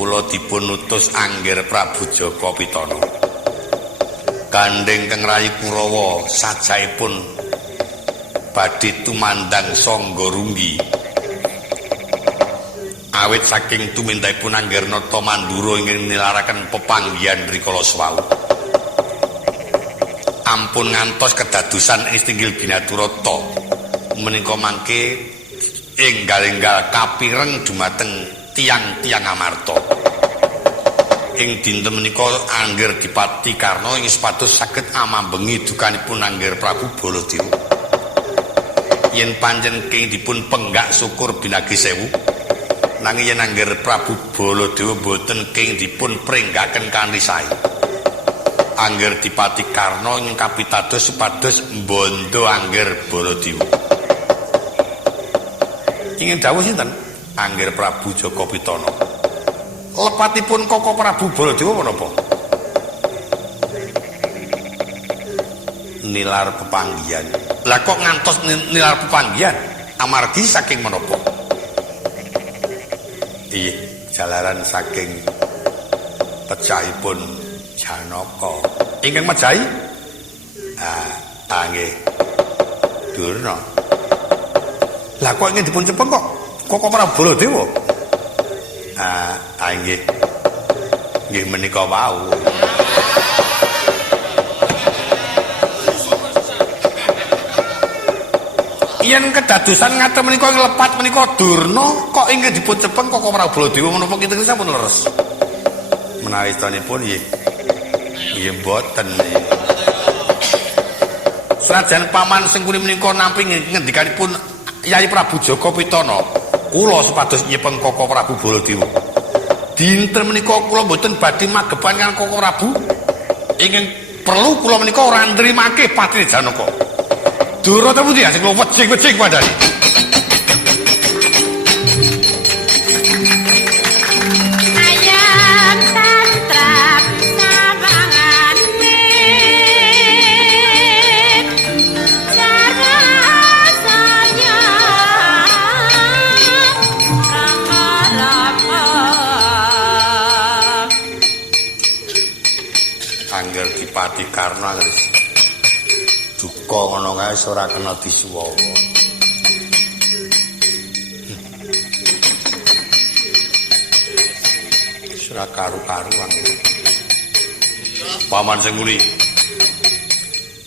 kula dipun utus Angger Prabu Jaka Pitana gandeng teng Rayi Kurawa sajaipun badhe tumandang Sangga Runggi awit saking tumindakipun Angger Nata Mandura ingkang nilaraken pepanggihan rikala swau ampun ngantos kedadosan Istinggil Binaturata menika mangke enggal-enggal kapireng dumateng tiang-tiang Amarta. Ing dinten menika Angger Dipati Karna ing supados saged amambengi dukanipun Angger Prabu Baladewa. Yen pancen kenging dipun penggak syukur binagi sewu, nanging yen Angger Prabu Baladewa boten kenging dipun pringgaken kanthi sae. Angger Dipati Karna ing kapitados supados mbondo Angger Baladewa. Ingin dawuh sinten? Angger Prabu Jaka Pitana. Lepatipun Koko Prabu Baladewa menapa? Nilar pepanggihan. Lah kok ngantos nilar pepanggihan? Amargi saking menapa? Iya, jalaran saking pecahipun Janaka. Ingkang mejahi? Nggih. Durna. Lah kok ingin dipun cepeng kok Koko Prabu Baladewa? Nggih. Nggih menika wau. Yen kedadosan ngaten menika nglepat menika Durna kok ingin dipun cepeng Koko Prabu Baladewa menapa kinten sampun leres. Menawi stanipun nggih. Nggih mboten. Senajan paman sing kuni menika nampi ngendikanipun Yai Prabu Jaka Pitana, kula supados nyepeng Koko Prabu Baladewa. Dinten menika kula mboten badhe magepan kaliyan Koko Prabu. Ingkang perlu kula menika ora nrimake Patri Janaka. Durna ta pundi sing kula wejing-wejing padane. Angger Dipati Karna wis duka ngono kae ora kena disuwawa. Ora karu-karuan. Paman sing muni.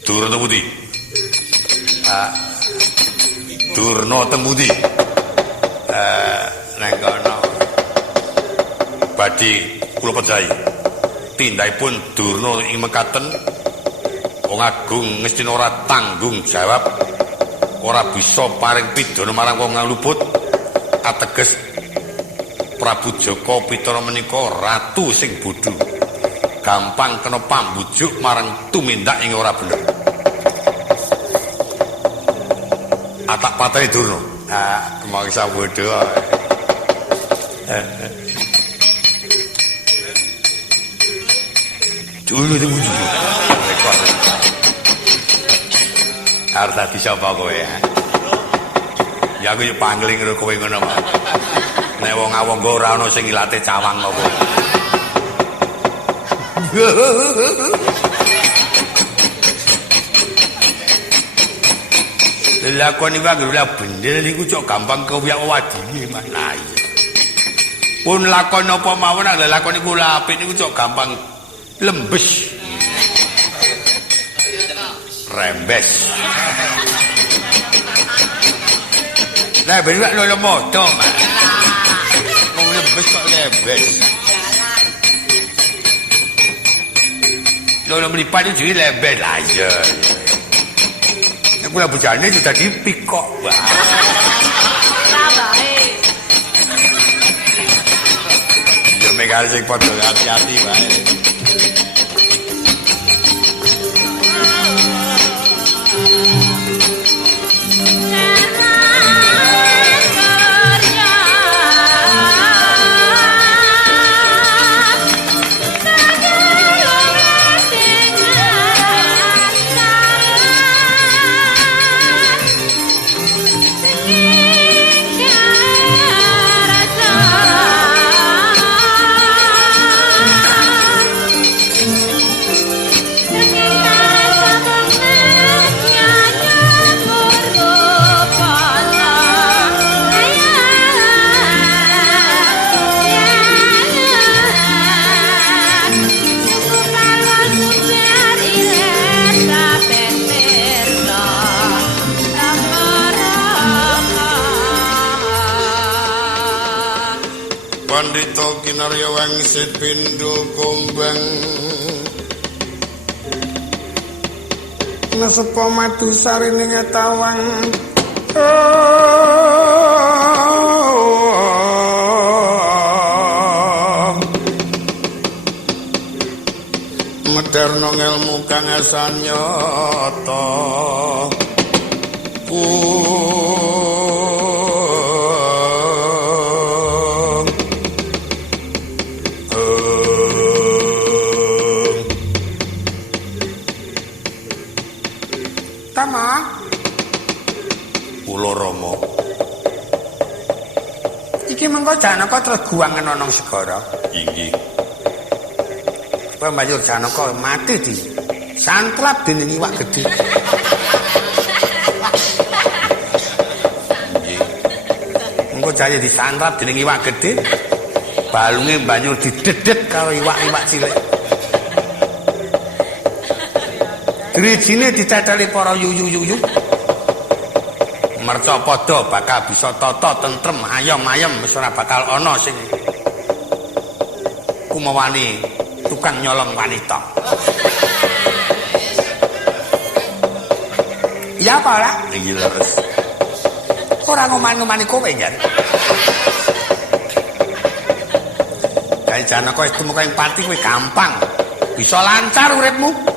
Durna Temudi. Durna Temudi. Nang kono. Badhe kula pejahi. Tindakipun Durna ing mekaten wong agung mesti ora tanggung jawab, ora bisa paring pidana marang wong luput. Ateges Prabu Jaka Pitana menika ratu sing bodho, gampang kena pambujuk marang tumindak ing ora bener. Atak pateni Durna. Mangsa bodho. Dulu itu muncul. Harus tadi siapa kowe ya? Ya aku yo pangling karo kowe ngono, Mas. Nek wong awangga ora ana sing ilate cawang apa. Lakoni wae lha bener niku cok gampang kewiyak wadine, Mas. Lah iya. Pun lakon apa mawon lha lakon niku apik niku cok gampang lembes rembes nah bener lho moto mau lembes kok lembes lho mripat iki lembes lah iya aku lah bujane sudah dipik kok ya megal sing padha hati-hati wae. Pandhita kinarya wangsit pindha kumbang Nesepa madu sarining etawang Mederna ngelmu kang asanyata Tama Kula Rama iki mengko Janaka terus guangen ana segara inggih Pembayur Janaka mati di santrap dening iwak gedhe mengko jaya disantrap dening iwak gedhe balunge banjur didedet karo iwak-iwak cilik Drijine dicetheli para yuyu-yuyu. Merca padha bakal bisa tata tentrem ayem-ayem wis ora bakal ana sing kumawani tukang nyolong wanita. Ya apa ora? Iya leres. Ora ngoman-ngomani kowe jan. Kae Janaka wis tumeka ing pati kowe gampang. Bisa lancar uripmu.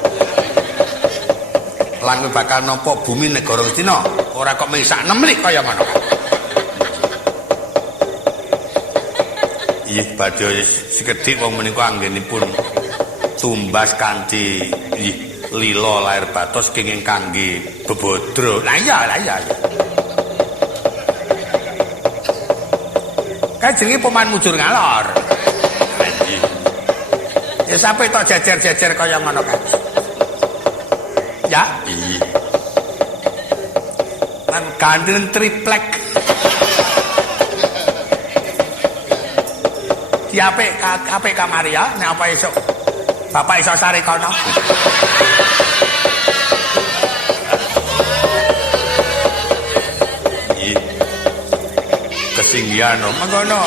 Lan bakal nampa bumi negara Cina ora kok misak nemlik kaya ngono. Iya badhe sekedhik wong menika anggenipun tumbas kanthi lila lair batos kenging kangge bebodro. Lah iya. Kae jenenge pemain mujur ngalor. Ya sampe tok jejer-jejer kaya ngono kae. Ya, iya. Lan gandeng triplek. Ki apik kamari ya, nek apa esuk. Bapak iso sare kono. Iya. Kesinggihan Mengkono.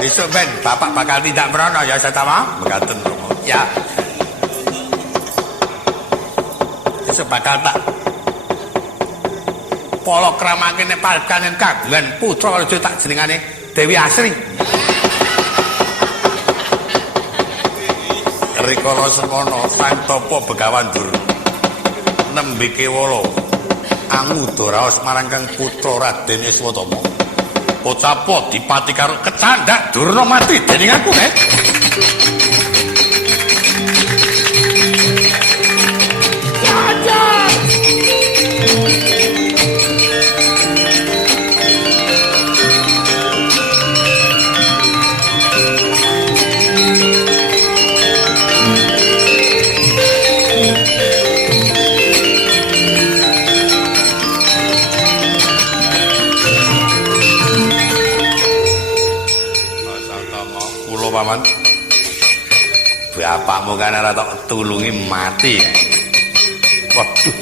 Besok ben bapak bakal tidak merono ya Satawa. mekaten Ya. Besok bakal tak polo kramake nek palkanen kagungan putra raja tak jenengane Dewi Asri. rikala semono sang tapa Begawan Dur nembe kewala anguda raos marang kang putra Raden Iswatama Pocapa dipati karo kecandak Durna mati dening aku nek Paman bapakmu kan ora tok tulungi mati waduh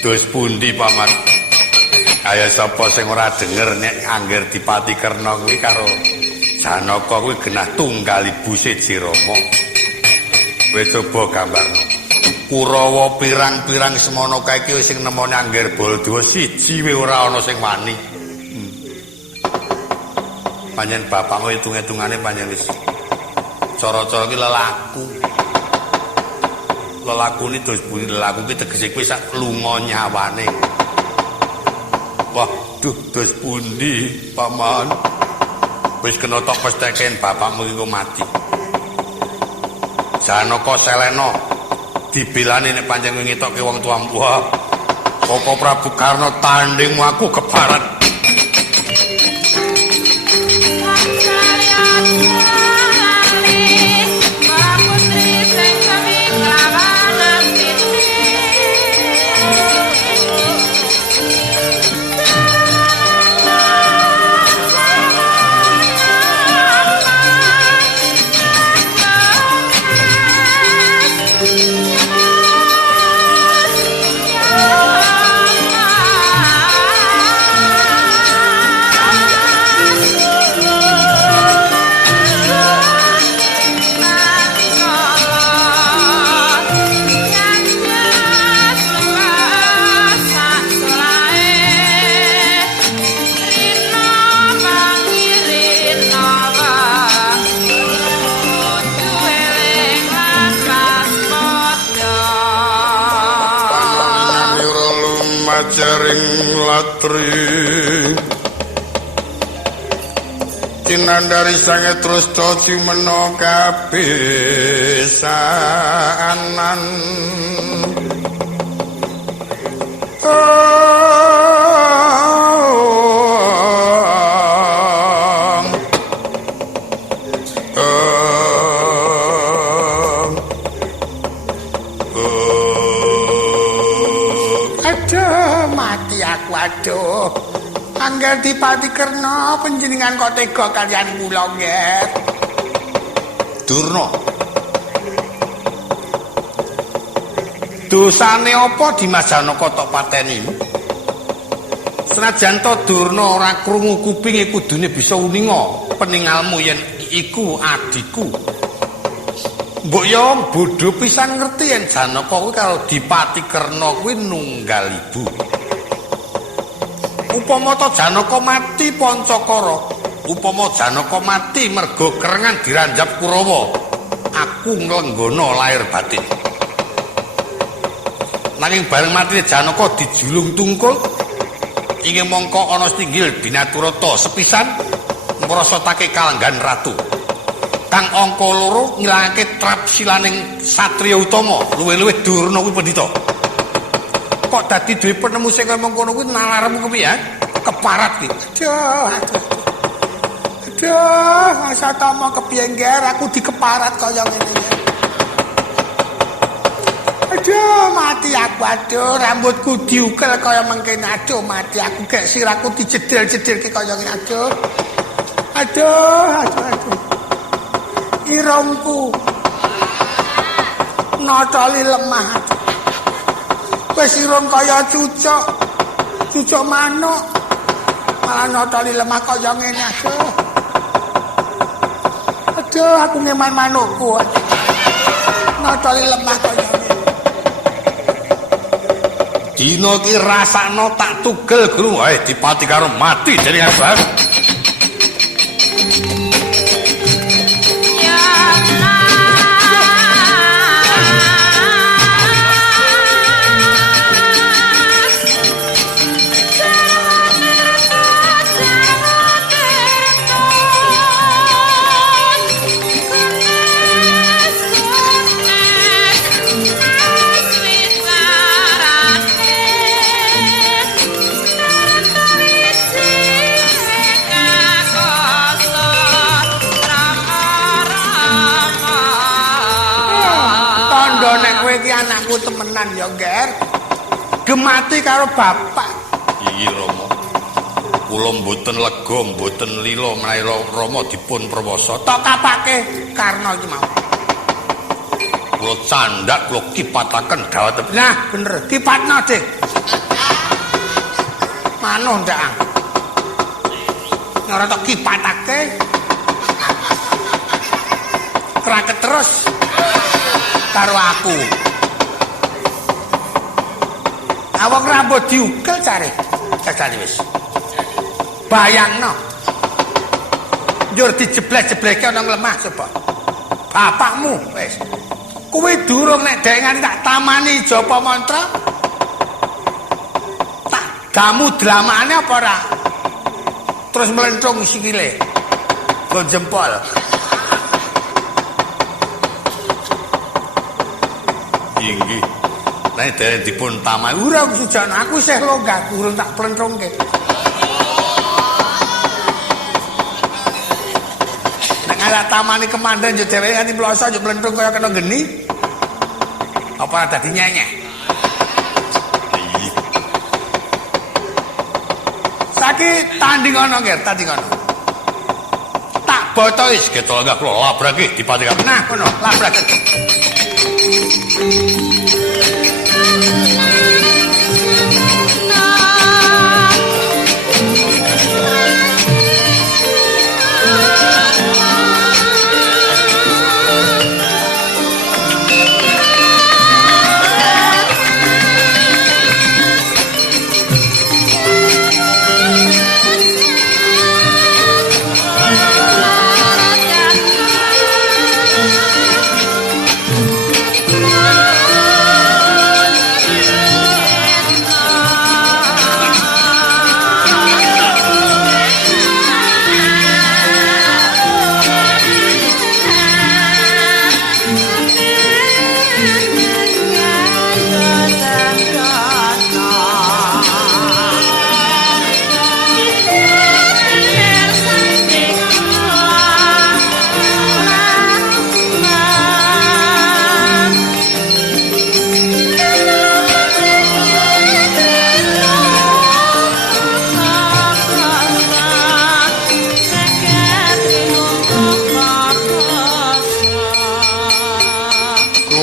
dos pundi Paman kaya sapa sing ora denger nek angger dipati Kerna kuwi karo Janaka kuwi genah tunggal ibu siji Rama kowe coba gambarno Kurawa pirang-pirang semono kae iki sing nemoni angger Baladewa siji wae ora ana sing wani panjen bapakmu hitung-hitungane panjen wis cara-cara iki lelaku ni dos bunyi lelaku ki tegese kuwi sak lunga nyawane waduh dos pundi Paman wis kena tok pesteken bapakmu iku mati Janaka Selena dibelani nek pancen ngetokke wong tuamu wah Koko Prabu Karna tandingmu aku kebarat majaring latri Cinandari sange terus toci meno kabesanan Waduh, angger Dipati Kerna panjenengan kok tega kaliyan kula nggih. Durna. Dosane apa Dimas Janaka tok pateni? Senajan to Durna ora krungu kupinge kudune bisa uninga peningalmu yen iku adikku. Mbok yo bodho pisan ngerti yen Janaka kuwi karo Dipati Kerna kuwi nunggal ibu. Upama to Janaka mati Pancakara, upama Janaka mati merga kerengan diranjap Kurawa, aku nglenggana lahir batin. Nanging bareng matine Janaka dijulung tungkul, inggih mongko ana stinggil Binaturata sepisan ngrasakake kalenggan ratu. Kang angka loro ngilangake trap silaning satriya utama, luwih-luwih Durna kuwi pendhita. Kok dadi duwe penemu sing ngomong kono kuwi nalarmu kepiye? Keparat ki. Aduh, masa tama kepiye ngger aku dikeparat kaya ngene iki. Aduh, mati aku aduh, rambutku diukel kaya mengkene aduh, mati aku gek sirahku dijedil-jedilke kaya ngene aduh. Aduh. Irungku notoli lemah. Wis irung kaya cucuk manuk. Malah notoli lemah kaya ngene aduh. Aduh, aku ngeman manukku. Notoli lemah kaya ngene. Dina iki rasakno tak tugel guru ae Dipati karo mati jenengan Bang. Anakku temenan ya, Ger. Gemati karo bapak. Iya, Rama. Kula mboten lega, mboten lila menawi Rama dipun perwasa. Tok kapake Karna iki mau. Kula candhak kula kipataken dawet. Nah, bener, kipatno, Dik. Manuh ndak. Ora tok kipatake. Kraket terus karo aku. Awak rambut diukel cari. Jajane wis. Bayangno. Njur dijeblek-jebleke nang lemah coba. Bapakmu wis. Kuwi durung nek dengan tak tamani Japa Mantra. Tak gamu dlamane apa ora? Terus melentung sikile. Nggon jempol. Inggih. Nek dereng dipun tamani ora sujan aku isih longgah durung tak plentrungke. Nek ala tamani kemandan yo dheweke nganti mloso yo plentrung kaya kena geni. Apa dadi nyenyek? Saiki tanding ana nggih, tanding ana. Tak boto wis ketol enggak kula labrake Dipati Kerna. Nah, ngono, labrake.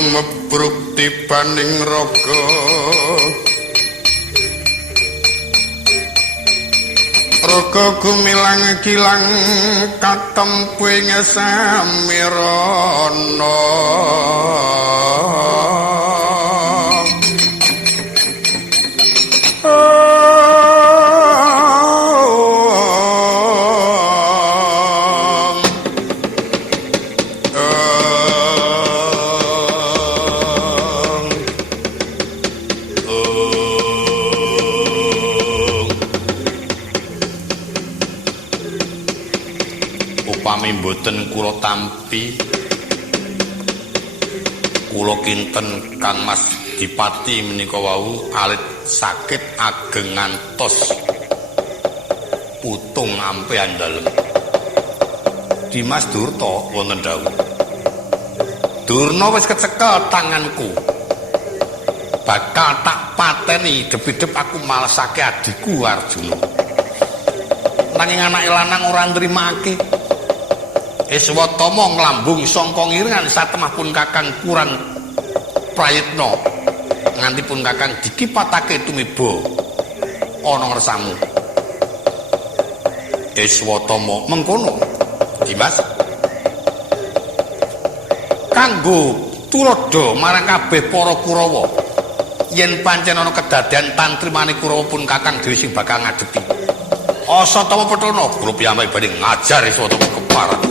tumebruk tibaning raga raga gumilang kilang katemping samirana Mboten kula tampi kula kinten Kang Mas Dipati menika wau alit sakit ageng ngantos putung ampean dalem. Dimas Durta wonten dawuh. Durna wis kecekel tanganku. Bakal tak pateni dep-dep aku malesake adikku Arjuna. Nanging anake lanang ora nrimake. Iswatama nglambung sangka ngiringan satemah pun Kakang kurang prayitna nganti pun Kakang dikipatake tumiba ana ngersamu. Iswatama mengkono Dimas kanggo tulodo marang kabeh para Kurawa yen pancen ana kedadian tantrimane Kurawa pun Kakang dhewe sing bakal ngadepi. Asatama Petana kula piyambak badhe ngajar Iswatama keparat.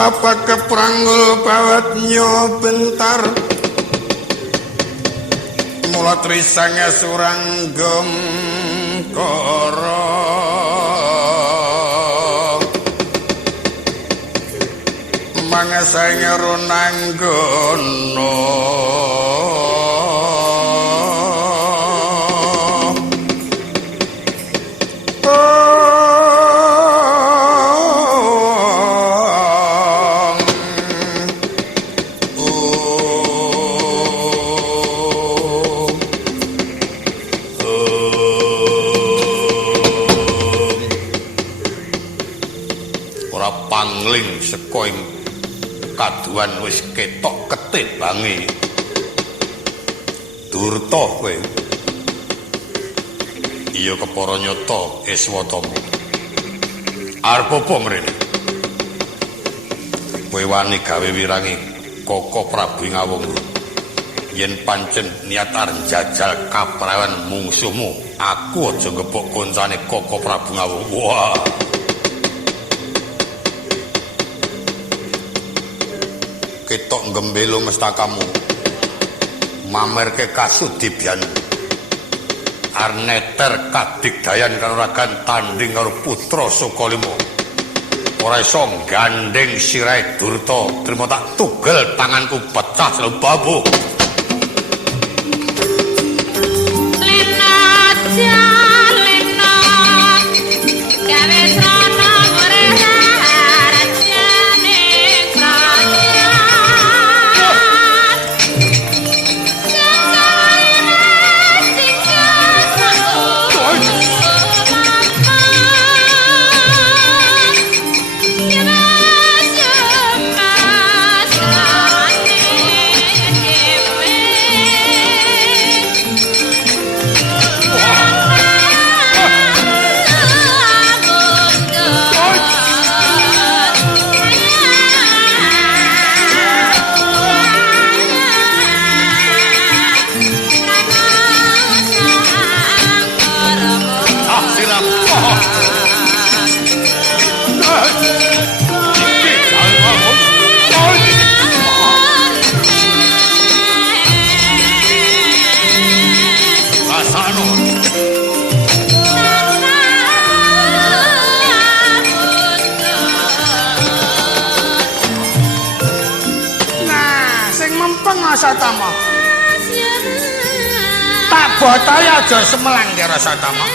Bapak kepranggul bawat bentar mula trisanga suranggem kara mangasanya runanggono saka ing kaduan wis ketok ketibange Durta kowe. Iya kepara nyata Iswatama. Arep apa mrene? Kowe wani gawe wirangi Koko Prabu Ngawung. Yen pancen niat arep njajal kaprawan mungsuhmu, aku aja ngepok koncane Koko Prabu Ngawung. Wah. Ketok gembelo mestakamu mamerke kasudibian arneter kadigdayan karo ragan tanding karo putra Sukalima ora iso gandeng sirahe Durta trimo tak tugel tanganku pecah selalu babu Rasatama. Tak botol aja semelang ya Rasatama.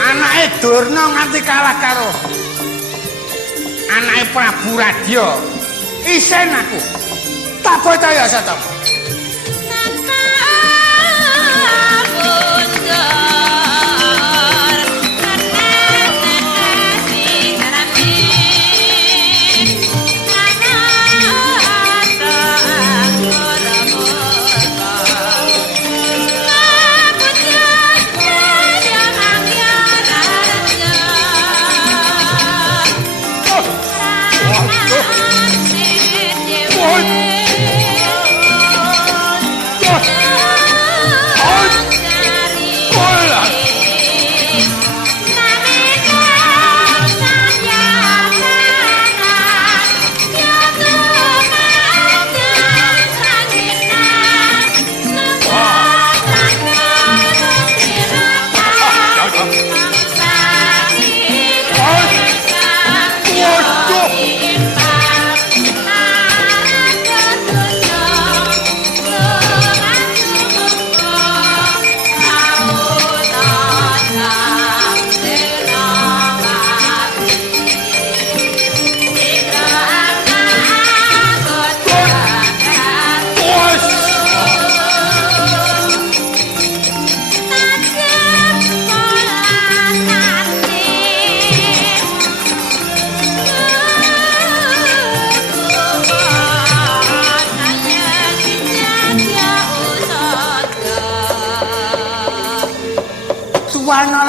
Anake Durna nganti kalah karo anake Prabu Radya. Isen aku. Tak botol ya Rasatama.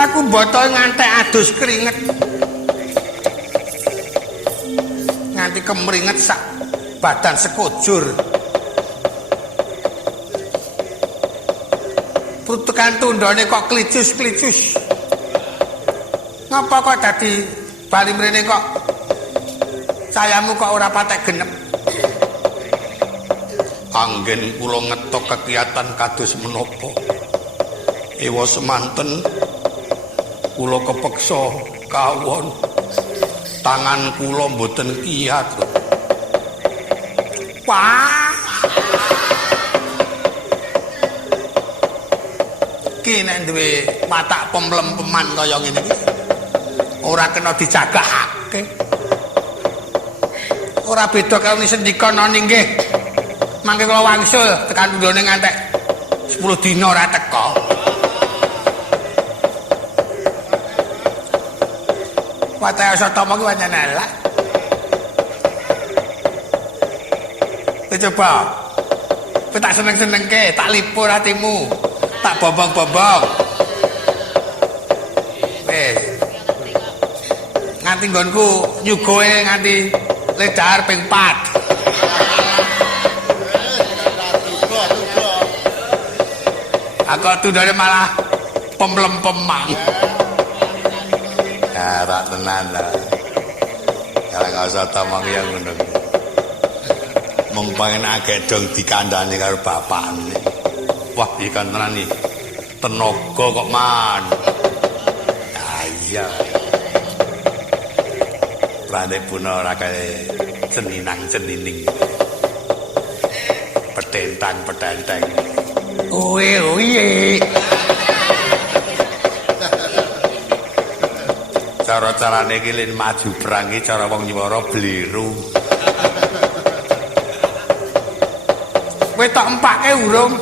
Aku botol ngantek adus keringet. Nganti kemringet sak badan sekujur. Putukan tundone kok klicus-klicus. Ngapa kok dadi bali mrene kok sayamu kok ora patek genep? Anggen kula ngetok kegiatan kados menapa? Ewa semanten kula kepeksa kawon. Tangan kula mboten kiyat. Wah. Ki nek duwe watak pemlempeman kaya ngene iki ora kena dijagakake. Ora beda karo sendika noni nggih. Mangke kula wangsul tekan ndone ngantek 10 dina ora teka. Wataya Rasatama ki pancen elek. Coba. Kowe tak seneng-senengke, tak lipur atimu, tak bombong-bombong. Wis. Nganti nggonku nyugoe nganti ledar ping 4. Aku tundane malah pemlempemang. Ora tenan lah. Kalau nggak usah tamang yang ngono. Mung pengen agek dong dikandani karo bapakne. Wah, ikan tenan nih. Tenaga kok man. Ah iya. Rane puna ora kaya ceninang-cenining. Petentang-petenteng. Oye. Cara-carane iki lin maju perang iki cara wong Nywara bliru. Kowe tok empake urung.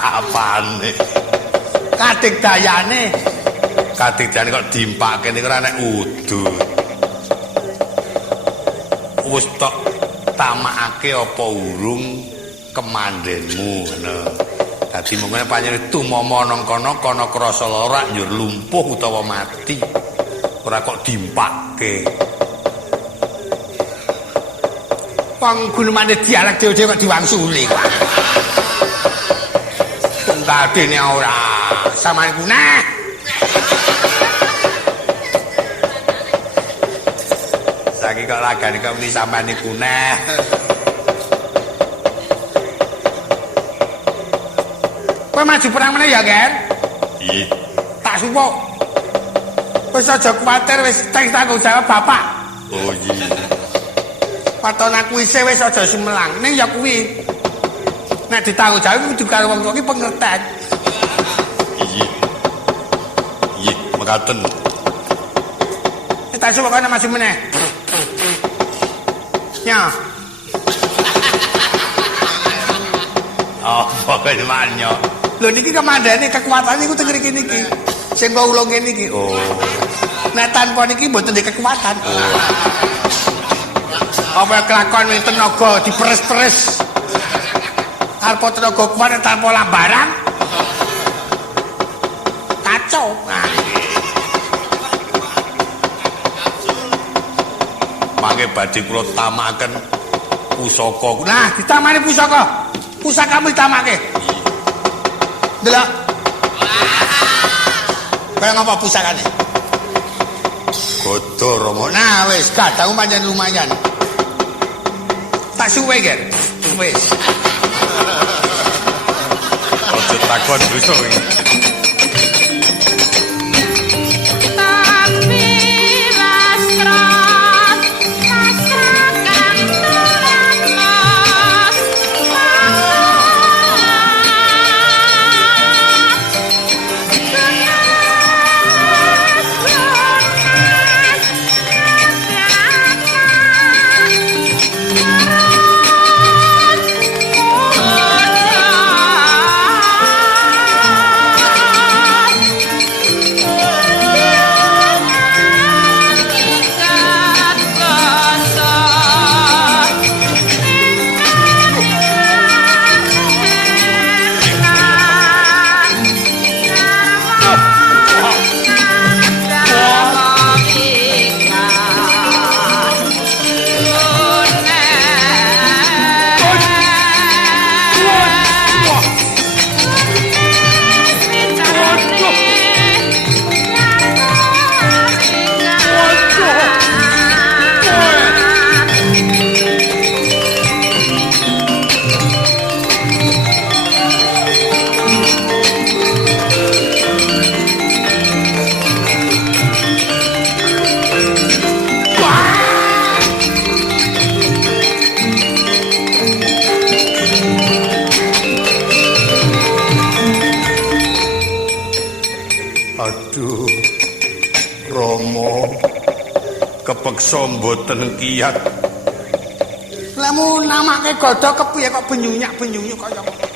Apane? Kadigdayane. Kadigdayane kok diempake niku ora nek udut. Wis tok tamakake apa urung kemandenmu ngono. Dadi mengene panjenengan tumama nang kono krasa lara njur lumpuh utawa mati. Ora kok diempake. Wong gunemane dialek dhewe kok diwangsuli kok. Tunggadene ora samane kunah. Saiki kok lagane kok muni samane kunah. Kowe maju perang meneh ya, Ger? Iya. Tak supuk. Wis aja kuwatir wis tanggung jawab bapak. Oh iya. Waton aku isih wis aja sumelang. Ning ya kuwi. Nek ditanggung jawab kudu karo wong tuwa iki pengertian. Iya, mekaten. Tak coba kana masih meneh. Ya. Oh, pokoke manyo. Lho niki kemandane kekuatan niku teng mriki niki. Sing kok ulung kene iki. Oh. Nek tanpa niki mboten ndek kekuatan. Apa kelakon wis tenaga diperes-peres. Arep tenaga kuat tanpa lambaran. Kacau. Nah. Mangke badhe kula tamaken pusaka. Nah, ditamani pusaka. Pusakamu ditamake. Delok. Kaya ngapa pusakane? Godho Rama. Nah, wis kadang pancen lumayan. Tak suwe, Ger. Wis. Aja takon dosa iki. Aduh, Rama kepeksa mboten kiyat. Lamun namake godhog kepiye kok benyunyak-benyunyuk kaya ngono.